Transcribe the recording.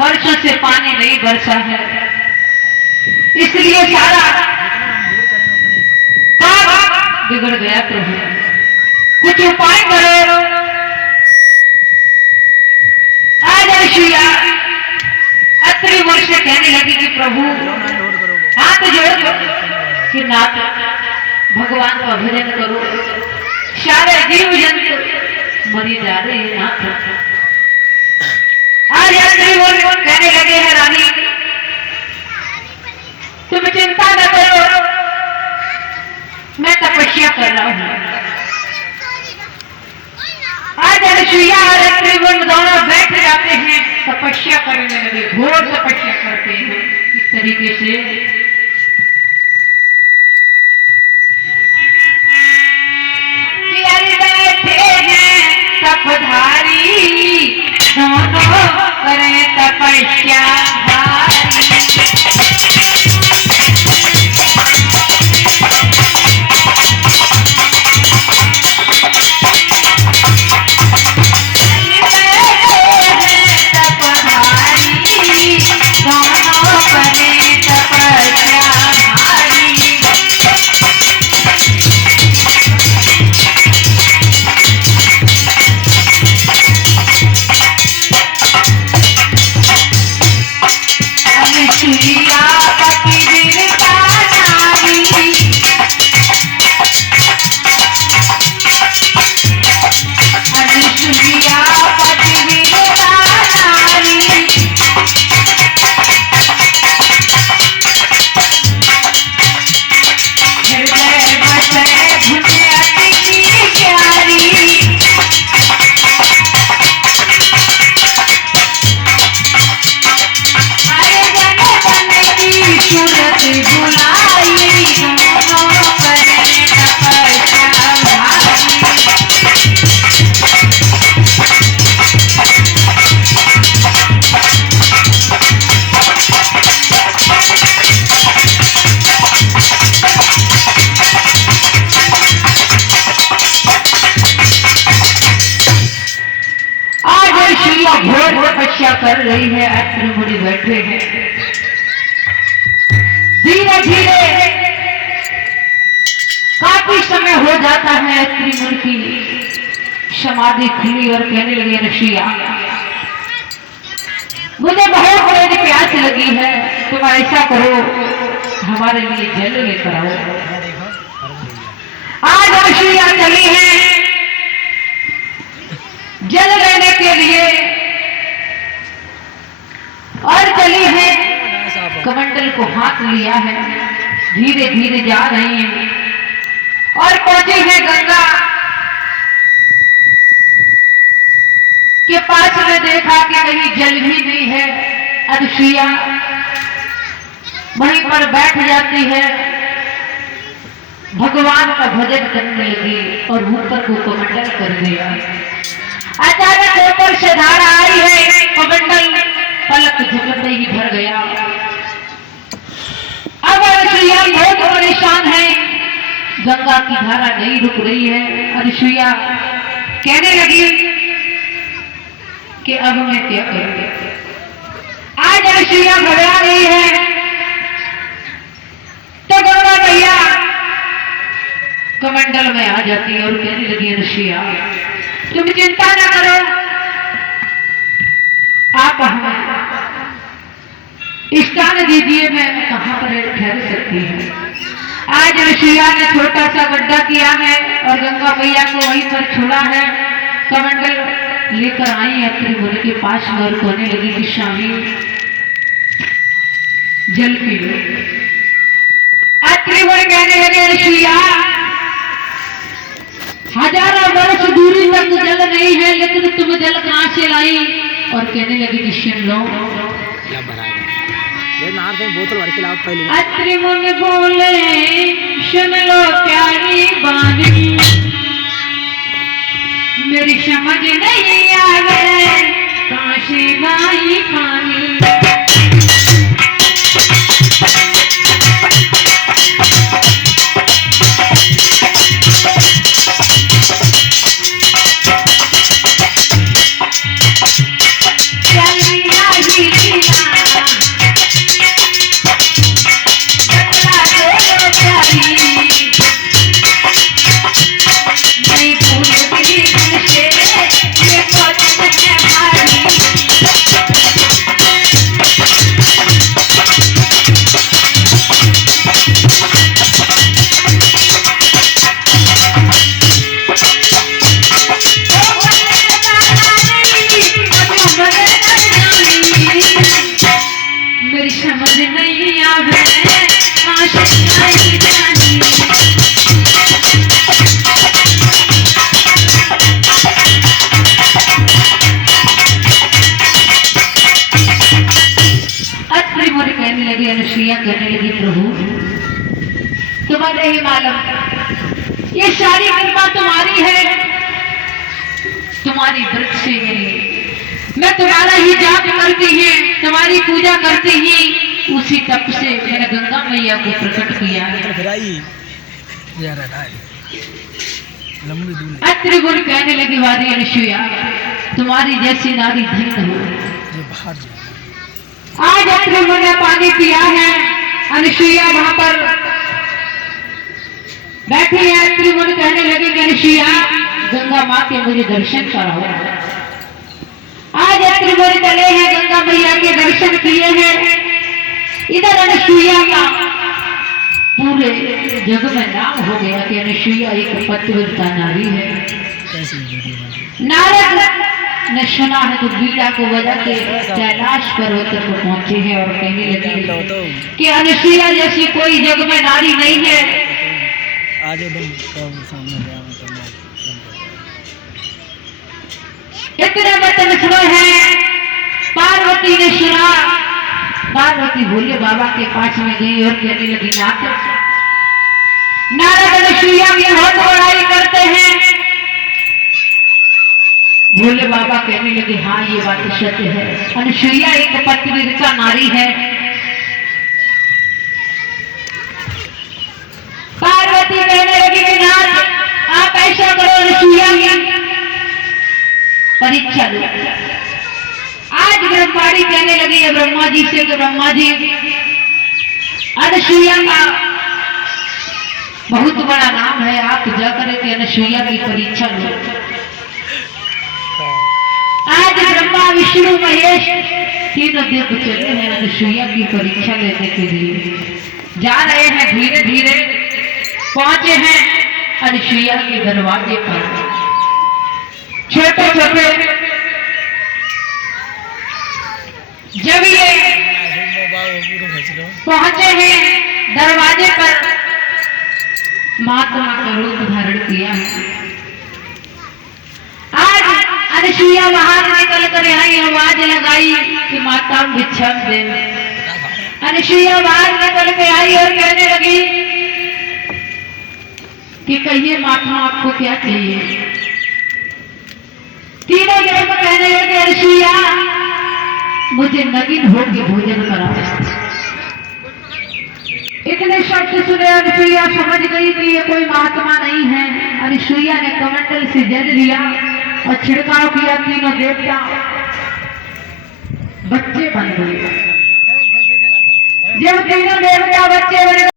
वर्षों से पानी नहीं बरसा है, इसलिए सारा काम बिगड़ गया। प्रभु कुछ उपाय करो। आज अर्शिया अत्रि वर्ष से कहने लगी कि प्रभु हाथ जोड़ कि नाथ भगवान का भजन करो, सारे जीव जंतु मरी जा रहे हैं नाथ। आज कहने लगे हैं रानी तुम चिंता न करो, मैं तपस्या कर रहा हूं। आज अर्शिया और अत्रिवन दोनों बैठ जाते हैं, तपस्या करने लगे, घोर तपस्या करते हैं। इस तरीके से बैठे हैं तपधारी, दोनों करें तपस्या भारी। कर रही है, अत्रि मुनि बैठे हैं। धीरे धीरे काफी समय हो जाता है, अत्रि मुनि की समाधि खुली और कहने लगे ऋषिया मुझे बहुत बड़ी प्यास लगी है, तुम ऐसा करो हमारे लिए जल लेकर आओ। आज ऋषिया चली है जल लेने के लिए और चली है, कमंडल को हाथ लिया है, धीरे धीरे जा रही है और पहुंची है गंगा के पास में। देखा कि कहीं जल भी नहीं है, अर्शिया वहीं पर बैठ जाती है, भगवान का भजन करने लगी और ऊपर को कमंडल कर दिया। अचानक ऊपर से धारा आई है, कमंडल पलक झपकते ही भर गया। अब अर्शिया बहुत परेशान है, गंगा की धारा नहीं रुक रही है। अर्शिया कहने लगी कि अब मैं क्या करूं। आज अर्शिया घबरा रही है तो गंगा मैया कमंडल में आ जाती है और कहने लगी अर्शिया तुम चिंता ना करो, आप हमें स्थान दीजिए, मैं कहां पर ठहर सकती हूँ। आज अर्शिया ने छोटा सा गड्ढा किया है और गंगा मैया को वहीं पर छोड़ा है। कमंडल लेकर आई अत्रि मुनि के पास में और कहने लगी कि स्वामी जल पी लो। अत्रि मुनि कहने लगे अर्शिया हजारों वर्ष दूरी तक जल नहीं है, लेकिन तुम जल कहां से लाई? और कहने लगी कि सुन लो, बोतल भर के लाओ पहले। अत्रि मुनि बोले सुन लो प्यारी बानी, मेरी समझ नहीं आवे कहां करके अनुसुईया कहने लगी, प्रभु तुम्हें नहीं मालूम ये सारी कृपा तुम्हारी है, तुम्हारी वृक्ष से मैं तुम्हारा ही जाप करती है, तुम्हारी पूजा करती ही, उसी तप से मैंने गंगा मैया को प्रकट किया है। त्रिगुण कहने लगी, वारी अनुसुईया तुम्हारी जैसी नारी धन्य हो। आज त्रिगुण ने पानी पिया है, अनुसुईया वहां पर बैठी है। त्रिगुण कहने लगे कि अनुसुईया गंगा माँ के मुझे दर्शन कराओ। आज त्रिगुण चले हैं, गंगा मैया के दर्शन किए हैं। इधर अनुसुईया का पूरे जग में नाम हो गया कि अनुसुईया एक पतिव्रता नारी है। नारद ने सुना है तो बीड़ा को बजा के कैलाश पर्वत पर पहुंचे हैं और कहने लगे कि अनुसुईया जैसी कोई जग में नारी नहीं है। आज सामने इतने वचन सुने हैं, पार्वती ने सुना। पार्वती भोले बाबा के पास में गई और कहने लगी, नारद अनुसुईया की बहुत बड़ाई करते हैं। भोले बाबा कहने लगे, हाँ ये बात सत्य है, अनुसुईया एक पतिव्रता नारी है। पार्वती कहने लगी कि नाथ आप ऐसा करो, अनुसुईया की परीक्षा लो। आज ब्रह्माणी कहने लगी है ब्रह्मा जी से कि ब्रह्मा जी अनुसुईया का बहुत बड़ा नाम है, आप जाकर के अनुसुईया की परीक्षा लो। आज ब्रह्मा विष्णु महेश तीनों देव चले हैं अनुसुईया की परीक्षा लेने के लिए। जा रहे हैं, धीरे धीरे पहुंचे हैं अनुसुईया के दरवाजे पर। छोटे छोटे जब ये पहुंचे हैं दरवाजे पर, महात्मा का रूप धारण किया है। आज अनुसुईया बाहर निकल कर आई, आवाज लगाई कि माता भिक्षा दे। अनुसुईया बाहर निकल के आई और कहने लगी कि कहिए महात्मा आपको क्या चाहिए। तीनों देव कहने लगे, अनुसुईया मुझे नवीन होके भोजन कराओ। इतने शब्द सुने अनुसुईया समझ गई कि ये कोई महात्मा नहीं है। अनुसुईया ने कमंडल से जल लिया और छिड़काव किया, तीनों देवता बच्चे बन गए। जब तीनों देवता बच्चे बने